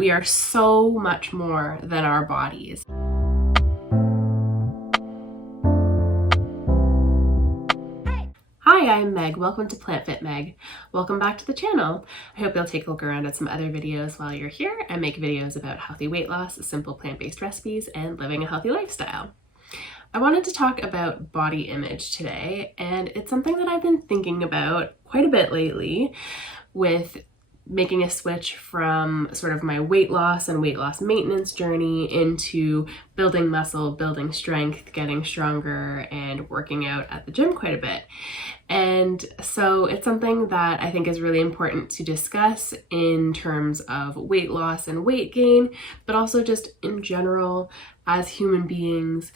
We are so much more than our bodies. Hi, I'm Meg. Welcome to plantfitmeg. Welcome back to the channel. I hope you'll take a look around at some other videos while you're here and make videos about healthy weight loss, simple plant-based recipes, and living a healthy lifestyle. I wanted to talk about body image today, and it's something that I've been thinking about quite a bit lately with making a switch from sort of my weight loss and weight loss maintenance journey into building muscle, building strength, getting stronger, and working out at the gym quite a bit. And so it's something that I think is really important to discuss in terms of weight loss and weight gain, but also just in general as human beings.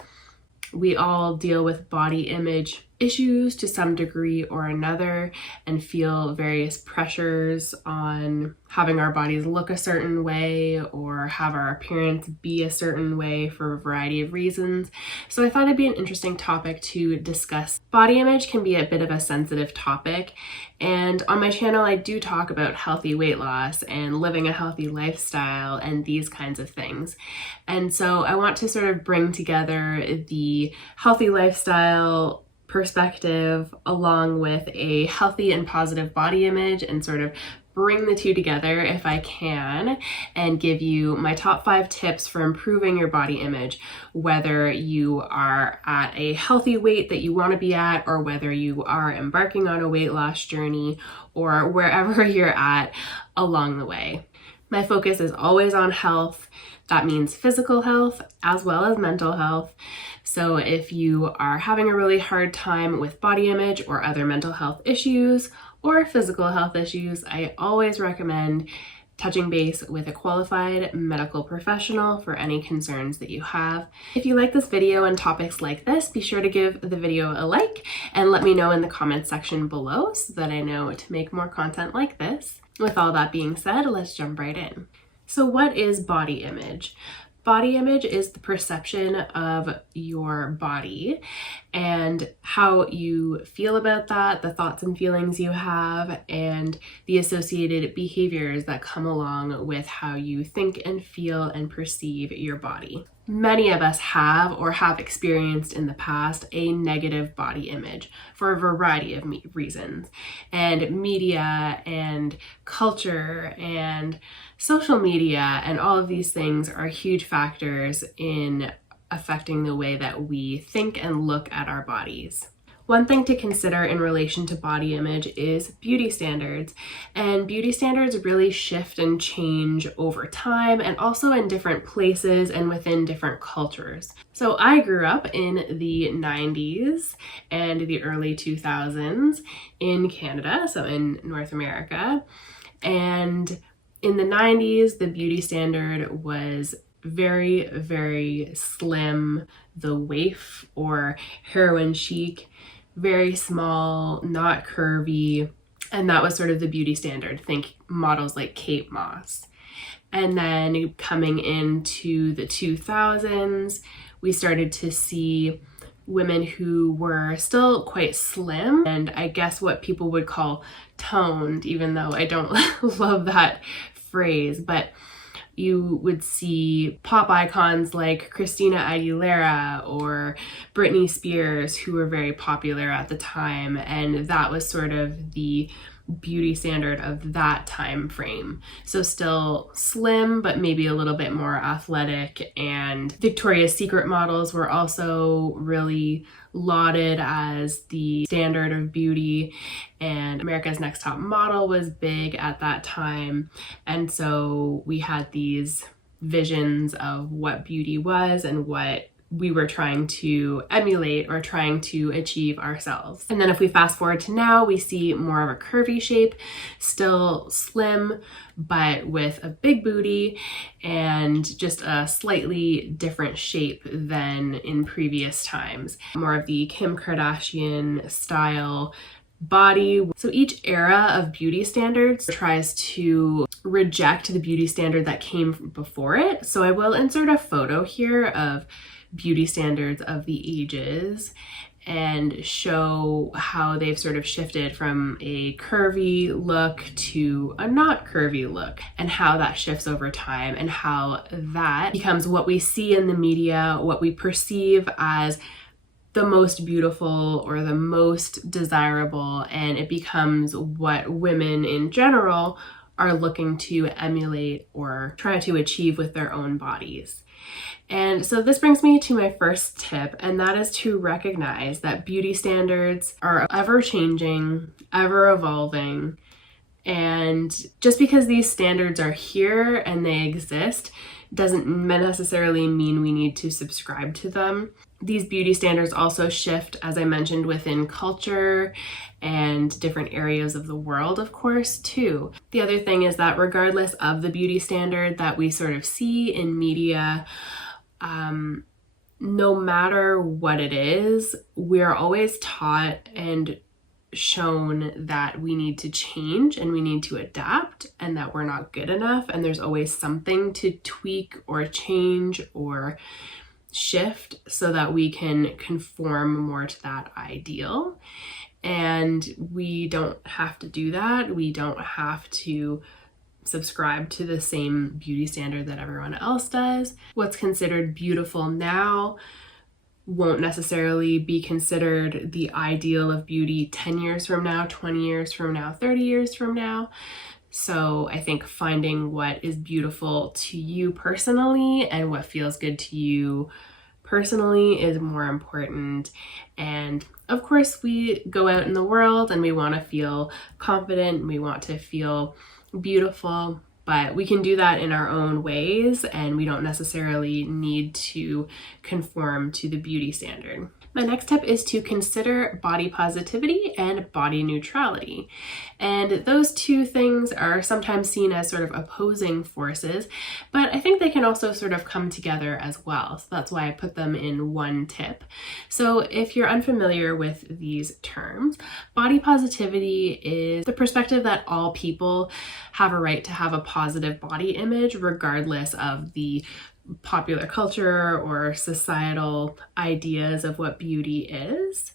We all deal with body image issues to some degree or another and feel various pressures on having our bodies look a certain way or have our appearance be a certain way for a variety of reasons. So I thought it'd be an interesting topic to discuss. Body image can be a bit of a sensitive topic, and on my channel I do talk about healthy weight loss and living a healthy lifestyle and these kinds of things. And so I want to sort of bring together the healthy lifestyle perspective along with a healthy and positive body image and sort of bring the two together if I can and give you my top 5 tips for improving your body image, whether you are at a healthy weight that you want to be at or whether you are embarking on a weight loss journey or wherever you're at along the way. My focus is always on health. That means physical health as well as mental health. So if you are having a really hard time with body image or other mental health issues or physical health issues, I always recommend touching base with a qualified medical professional for any concerns that you have. If you like this video and topics like this, be sure to give the video a like and let me know in the comments section below so that I know to make more content like this. With all that being said, let's jump right in. So what is body image? Body image is the perception of your body and how you feel about that, the thoughts and feelings you have, and the associated behaviors that come along with how you think and feel and perceive your body. Many of us have or have experienced in the past a negative body image for a variety of reasons. And media and culture and social media and all of these things are huge factors in affecting the way that we think and look at our bodies. One thing to consider in relation to body image is beauty standards, and beauty standards really shift and change over time and also in different places and within different cultures. So I grew up in the 90s and the early 2000s in Canada, so in North America, and in the 90s the beauty standard was very, very slim, the waif or heroin chic, very small, not curvy, and that was sort of the beauty standard. Think models like Kate Moss. And then coming into the 2000s, we started to see women who were still quite slim and I guess what people would call toned, even though I don't love that phrase, but you would see pop icons like Christina Aguilera or Britney Spears who were very popular at the time, and that was sort of the beauty standard of that time frame. So still slim, but maybe a little bit more athletic, and Victoria's Secret models were also really lauded as the standard of beauty, and America's Next Top Model was big at that time. And so we had these visions of what beauty was and what we were trying to emulate or trying to achieve ourselves. And then if we fast forward to now, we see more of a curvy shape, still slim, but with a big booty and just a slightly different shape than in previous times. More of the Kim Kardashian style body. So each era of beauty standards tries to reject the beauty standard that came before it. So I will insert a photo here of beauty standards of the ages, and show how they've sort of shifted from a curvy look to a not curvy look, and how that shifts over time, and how that becomes what we see in the media, what we perceive as the most beautiful or the most desirable, and it becomes what women in general are looking to emulate or try to achieve with their own bodies. And so this brings me to my first tip, and that is to recognize that beauty standards are ever changing, ever evolving, and just because these standards are here and they exist doesn't necessarily mean we need to subscribe to them. These beauty standards also shift, as I mentioned, within culture and different areas of the world, of course, too. The other thing is that regardless of the beauty standard that we sort of see in media, no matter what it is, we're always taught and shown that we need to change and we need to adapt, and that we're not good enough, and there's always something to tweak or change or shift so that we can conform more to that ideal. And we don't have to do that. We don't have to subscribe to the same beauty standard that everyone else does. What's considered beautiful now won't necessarily be considered the ideal of beauty 10 years from now, 20 years from now, 30 years from now. So I think finding what is beautiful to you personally and what feels good to you personally is more important. And of course, we go out in the world and we want to feel confident and we want to feel beautiful, but we can do that in our own ways, and we don't necessarily need to conform to the beauty standard. My next tip is to consider body positivity and body neutrality. And those two things are sometimes seen as sort of opposing forces, but I think they can also sort of come together as well. So that's why I put them in one tip. So if you're unfamiliar with these terms, body positivity is the perspective that all people have a right to have a positive body image, regardless of the popular culture or societal ideas of what beauty is.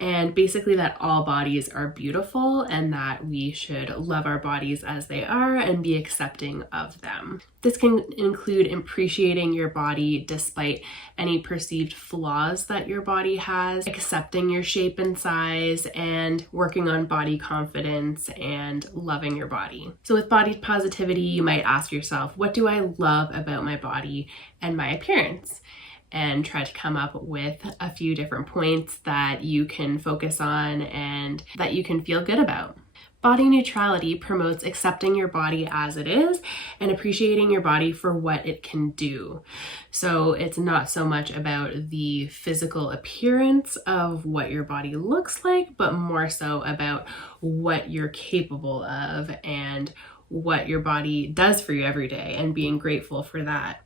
And basically that all bodies are beautiful and that we should love our bodies as they are and be accepting of them. This can include appreciating your body despite any perceived flaws that your body has, accepting your shape and size, and working on body confidence and loving your body. So with body positivity, you might ask yourself, what do I love about my body and my appearance? And try to come up with a few different points that you can focus on and that you can feel good about. Body neutrality promotes accepting your body as it is and appreciating your body for what it can do. So it's not so much about the physical appearance of what your body looks like, but more so about what you're capable of and what your body does for you every day and being grateful for that.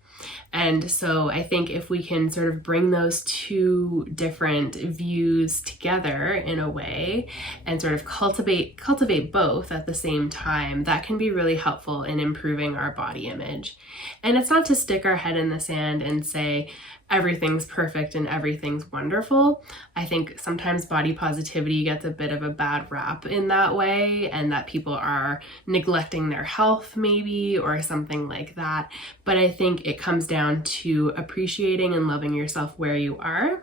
And so I think if we can sort of bring those two different views together in a way and sort of cultivate both at the same time, that can be really helpful in improving our body image. And it's not to stick our head in the sand and say everything's perfect and everything's wonderful. I think sometimes body positivity gets a bit of a bad rap in that way, and that people are neglecting their health maybe or something like that. But I think it comes down to appreciating and loving yourself where you are.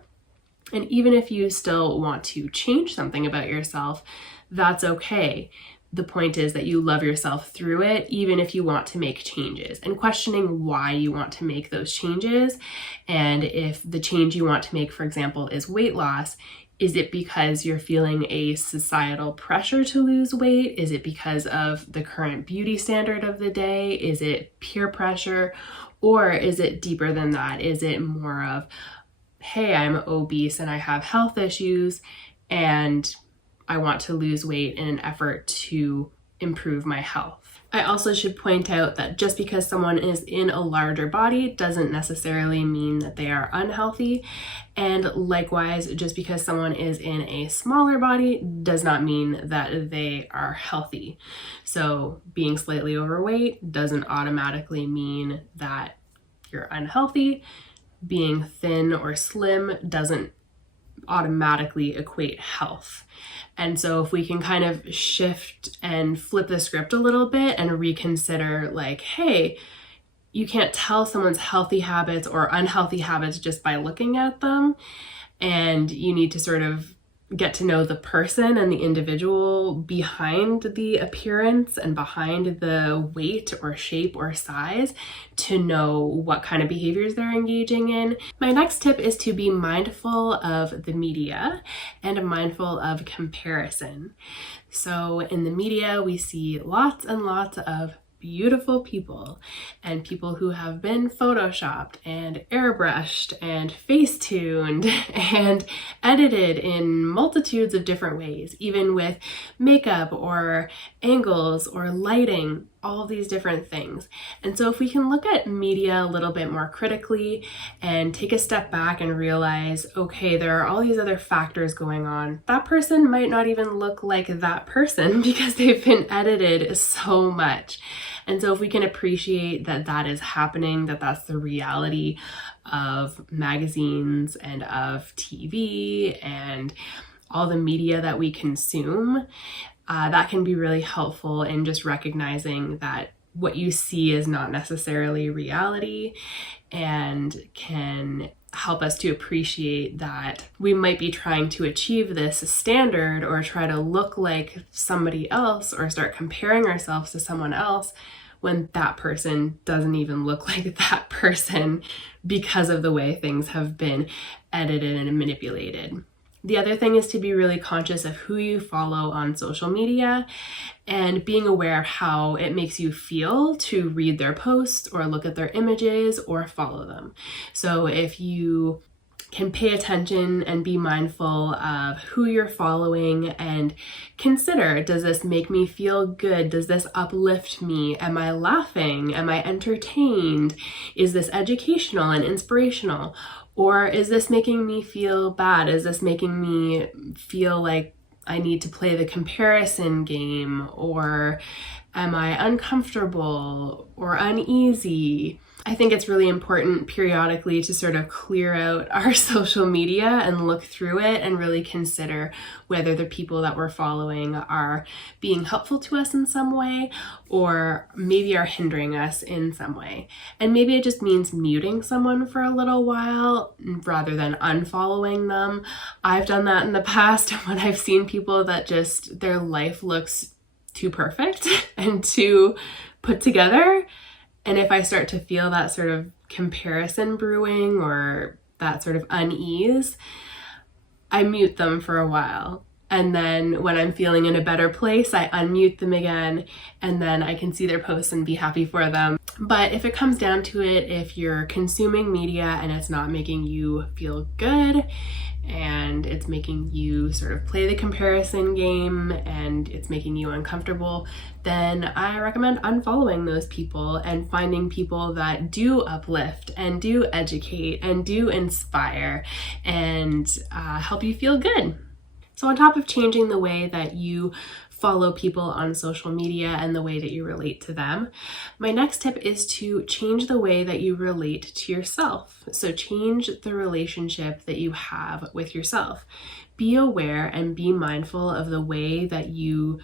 And even if you still want to change something about yourself, that's okay. The point is that you love yourself through it, even if you want to make changes, and questioning why you want to make those changes. And if the change you want to make, for example, is weight loss, is it because you're feeling a societal pressure to lose weight? Is it because of the current beauty standard of the day? Is it peer pressure? Or is it deeper than that? Is it more of, hey, I'm obese and I have health issues and I want to lose weight in an effort to improve my health? I also should point out that just because someone is in a larger body doesn't necessarily mean that they are unhealthy. And likewise, just because someone is in a smaller body does not mean that they are healthy. So being slightly overweight doesn't automatically mean that you're unhealthy. Being thin or slim doesn't automatically equate health. And so if we can kind of shift and flip the script a little bit and reconsider, like, hey, you can't tell someone's healthy habits or unhealthy habits just by looking at them. And you need to sort of get to know the person and the individual behind the appearance and behind the weight or shape or size to know what kind of behaviors they're engaging in. My next tip is to be mindful of the media and mindful of comparison. So in the media, we see lots and lots of beautiful people and people who have been photoshopped and airbrushed and face-tuned and edited in multitudes of different ways, even with makeup or angles or lighting, all of these different things. And so if we can look at media a little bit more critically and take a step back and realize, okay, there are all these other factors going on. That person might not even look like that person because they've been edited so much. And so if we can appreciate that that is happening, that that's the reality of magazines and of TV and all the media that we consume, that can be really helpful in just recognizing that what you see is not necessarily reality, and can help us to appreciate that we might be trying to achieve this standard or try to look like somebody else or start comparing ourselves to someone else when that person doesn't even look like that person because of the way things have been edited and manipulated. The other thing is to be really conscious of who you follow on social media and being aware of how it makes you feel to read their posts or look at their images or follow them. So if you can pay attention and be mindful of who you're following and consider, does this make me feel good? Does this uplift me? Am I laughing? Am I entertained? Is this educational and inspirational? Or is this making me feel bad? Is this making me feel like I need to play the comparison game? Or am I uncomfortable or uneasy? I think it's really important periodically to sort of clear out our social media and look through it and really consider whether the people that we're following are being helpful to us in some way or maybe are hindering us in some way. And maybe it just means muting someone for a little while rather than unfollowing them. I've done that in the past when I've seen people that just their life looks too perfect and too put together. And if I start to feel that sort of comparison brewing or that sort of unease, I mute them for a while. And then when I'm feeling in a better place, I unmute them again, and then I can see their posts and be happy for them. But if it comes down to it, if you're consuming media and it's not making you feel good, and it's making you sort of play the comparison game and it's making you uncomfortable, then I recommend unfollowing those people and finding people that do uplift and do educate and do inspire and help you feel good. So on top of changing the way that you follow people on social media and the way that you relate to them, my next tip is to change the way that you relate to yourself. So change the relationship that you have with yourself. Be aware and be mindful of the way that you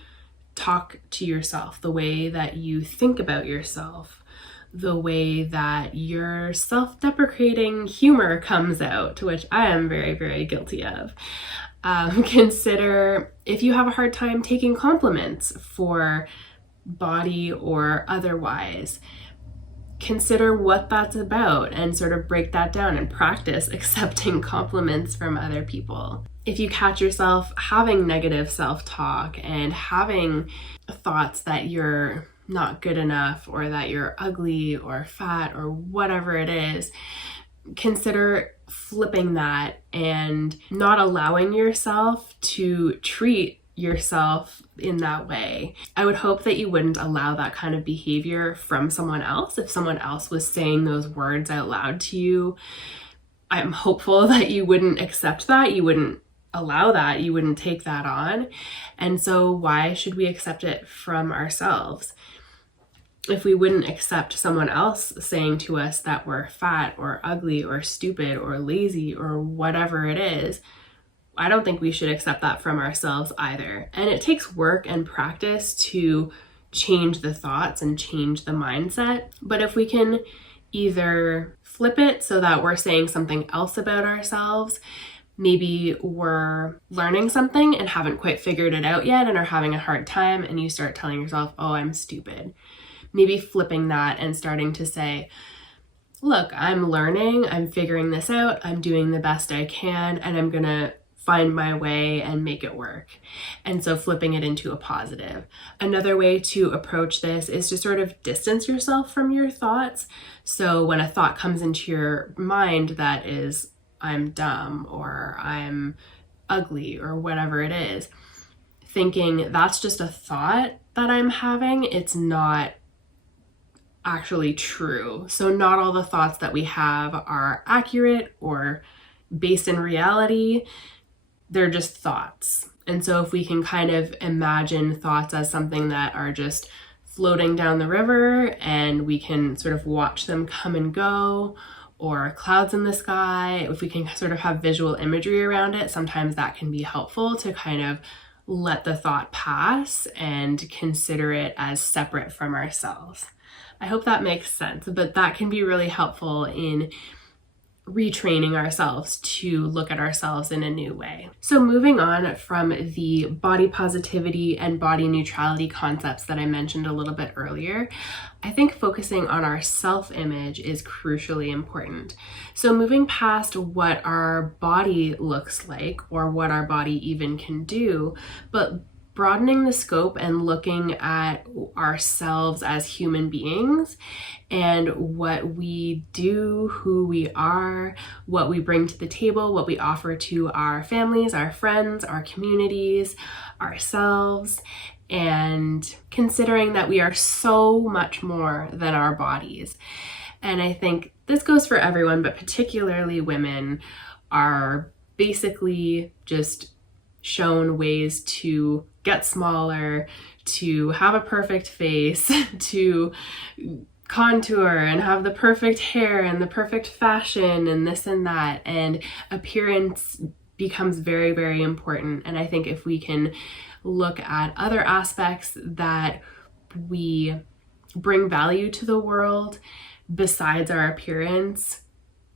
talk to yourself, the way that you think about yourself, the way that your self-deprecating humor comes out, which I am very, very guilty of. Consider if you have a hard time taking compliments for body or otherwise. Consider what that's about and sort of break that down and practice accepting compliments from other people. If you catch yourself having negative self-talk and having thoughts that you're not good enough or that you're ugly or fat or whatever it is, consider flipping that and not allowing yourself to treat yourself in that way. I would hope that you wouldn't allow that kind of behavior from someone else. If someone else was saying those words out loud to you, I'm hopeful that you wouldn't accept that, you wouldn't allow that, you wouldn't take that on. And so why should we accept it from ourselves? If we wouldn't accept someone else saying to us that we're fat or ugly or stupid or lazy or whatever it is, I don't think we should accept that from ourselves either. And it takes work and practice to change the thoughts and change the mindset. But if we can either flip it so that we're saying something else about ourselves, maybe we're learning something and haven't quite figured it out yet and are having a hard time, and you start telling yourself, oh, I'm stupid. Maybe flipping that and starting to say, look, I'm learning, I'm figuring this out, I'm doing the best I can, and I'm gonna find my way and make it work. And so flipping it into a positive. Another way to approach this is to sort of distance yourself from your thoughts. So when a thought comes into your mind that is, I'm dumb or I'm ugly or whatever it is, thinking that's just a thought that I'm having, it's not actually true. So not all the thoughts that we have are accurate or based in reality. They're just thoughts. And so if we can kind of imagine thoughts as something that are just floating down the river and we can sort of watch them come and go, or clouds in the sky, if we can sort of have visual imagery around it, sometimes that can be helpful to kind of let the thought pass and consider it as separate from ourselves. I hope that makes sense, but that can be really helpful in retraining ourselves to look at ourselves in a new way. So moving on from the body positivity and body neutrality concepts that I mentioned a little bit earlier, I think focusing on our self-image is crucially important. So moving past what our body looks like or what our body even can do, but broadening the scope and looking at ourselves as human beings and what we do, who we are, what we bring to the table, what we offer to our families, our friends, our communities, ourselves, and considering that we are so much more than our bodies. And I think this goes for everyone, but particularly women are basically just shown ways to get smaller, to have a perfect face, to contour and have the perfect hair and the perfect fashion and this and that. And appearance becomes very, very important. And I think if we can look at other aspects that we bring value to the world besides our appearance,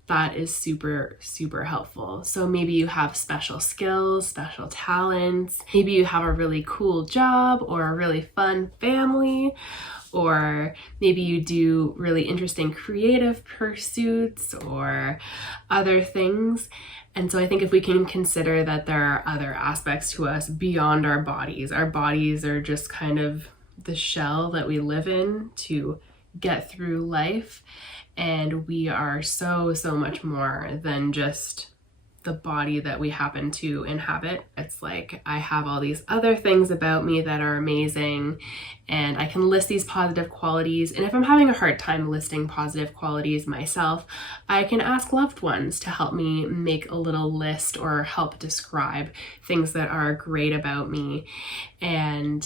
that is super, super helpful. So maybe you have special skills, special talents, maybe you have a really cool job or a really fun family, or maybe you do really interesting creative pursuits or other things. And so I think if we can consider that there are other aspects to us beyond our bodies are just kind of the shell that we live in to get through life. And we are so, so much more than just the body that we happen to inhabit. It's like I have all these other things about me that are amazing, and I can list these positive qualities. And if I'm having a hard time listing positive qualities myself, I can ask loved ones to help me make a little list or help describe things that are great about me, and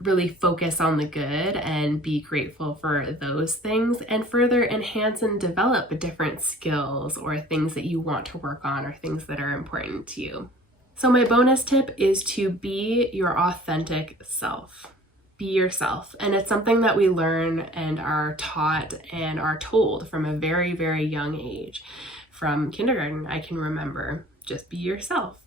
really focus on the good and be grateful for those things, and further enhance and develop different skills or things that you want to work on or things that are important to you. So my bonus tip is to be your authentic self. Be yourself. And it's something that we learn and are taught and are told from a very, very young age. From kindergarten, I can remember, just be yourself.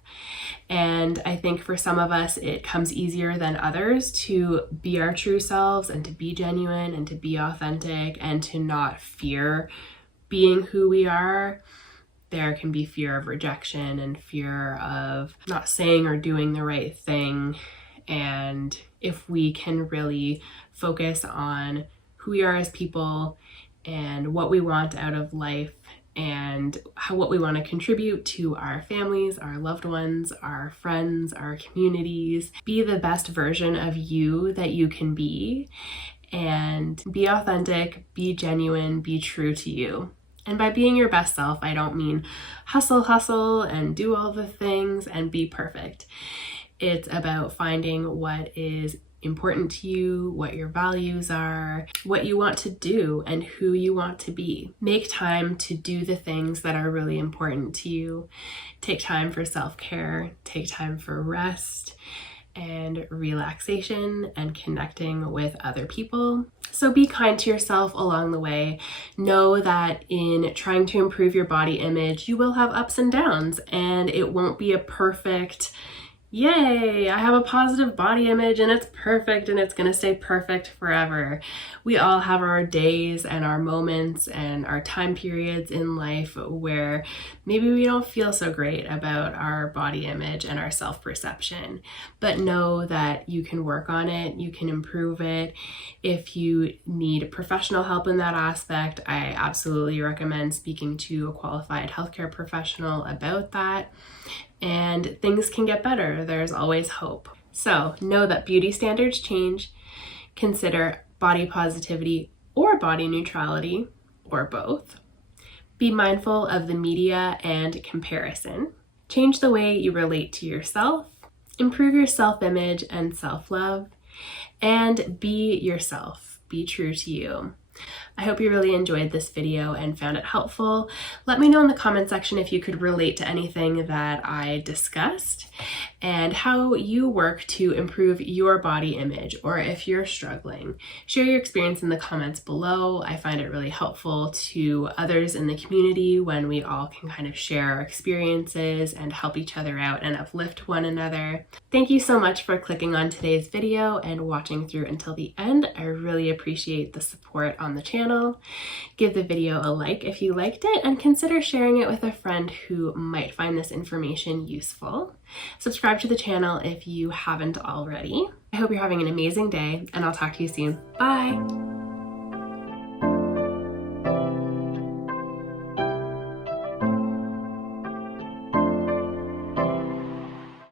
And I think for some of us, it comes easier than others to be our true selves and to be genuine and to be authentic and to not fear being who we are. There can be fear of rejection and fear of not saying or doing the right thing. And if we can really focus on who we are as people and what we want out of life and what we want to contribute to our families, our loved ones, our friends, our communities. Be the best version of you that you can be, and be authentic, be genuine, be true to you. And by being your best self, I don't mean hustle and do all the things and be perfect. It's about finding what is important to you, what your values are, what you want to do, and who you want to be. Make time to do the things that are really important to you. Take time for self-care, take time for rest and relaxation and connecting with other people. So be kind to yourself along the way. Know that in trying to improve your body image, you will have ups and downs, and it won't be a perfect, yay, I have a positive body image and it's perfect and it's gonna stay perfect forever. We all have our days and our moments and our time periods in life where maybe we don't feel so great about our body image and our self-perception, but know that you can work on it, you can improve it. If you need professional help in that aspect, I absolutely recommend speaking to a qualified healthcare professional about that. And things can get better. There's always hope. So know that beauty standards change. Consider body positivity or body neutrality, or both. Be mindful of the media and comparison. Change the way you relate to yourself. Improve your self-image and self-love. And be yourself. Be true to you. I hope you really enjoyed this video and found it helpful. Let me know in the comment section if you could relate to anything that I discussed and how you work to improve your body image, or if you're struggling. Share your experience in the comments below. I find it really helpful to others in the community when we all can kind of share our experiences and help each other out and uplift one another. Thank you so much for clicking on today's video and watching through until the end. I really appreciate the support on the channel. Give the video a like if you liked it, and consider sharing it with a friend who might find this information useful. Subscribe to the channel if you haven't already. I hope you're having an amazing day, and I'll talk to you soon. Bye!